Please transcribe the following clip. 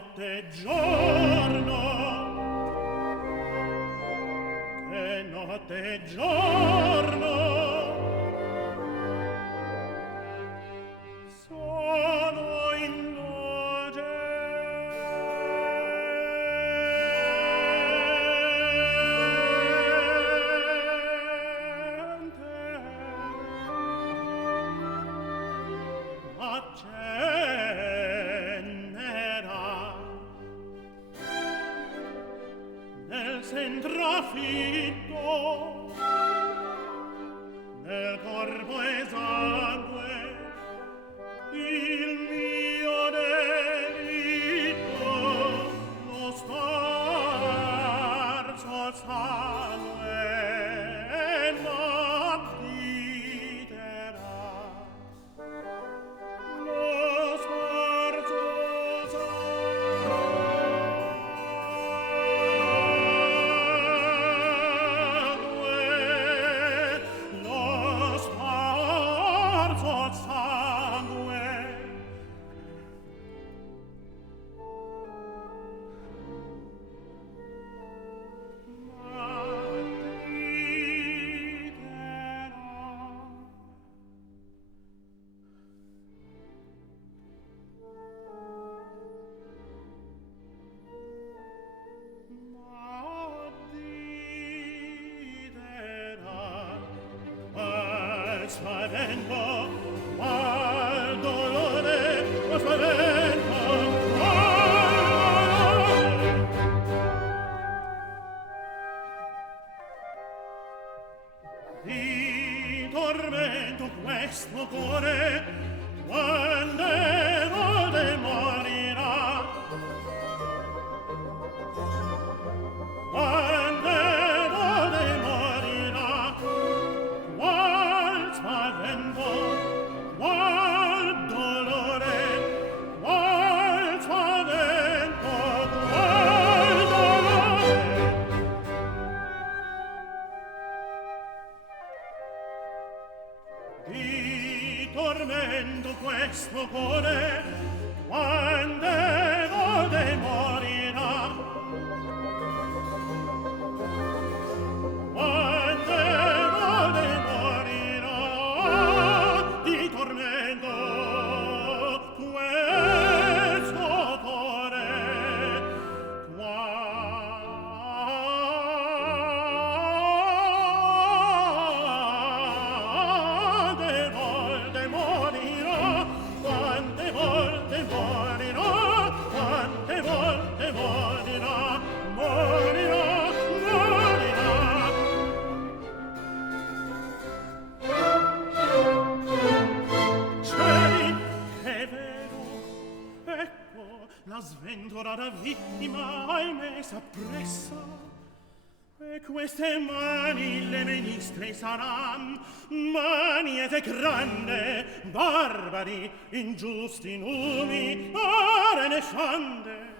notte e giorno, che notte e giorno sono innocente, ma cenera nel sen trafitto, nel corpo esangue il mio delitto, lo sfarzo sangue m'additerà, lo sfarzo sangue, lo sfarzo sangue. Spavento, mal dolore, spavento, mal dolore. Di tormento questo cuore, quando volte morirà, quando volte morirà, qual spavento, qual dolore, qual spavento, qual dolore. Di tormento questo cuore, quando volte morirà, quando volte morirà. Di tormento questo cuore, quante volte morirà, quante volte morirà, quante volte morirà, morirà, morirà. Cieli, è vero, ecco la sventurata vittima, ahimè, s'appressa. E queste mani le ministre saran, mani ed grande, barbari, ingiusti numi, are ne sciande.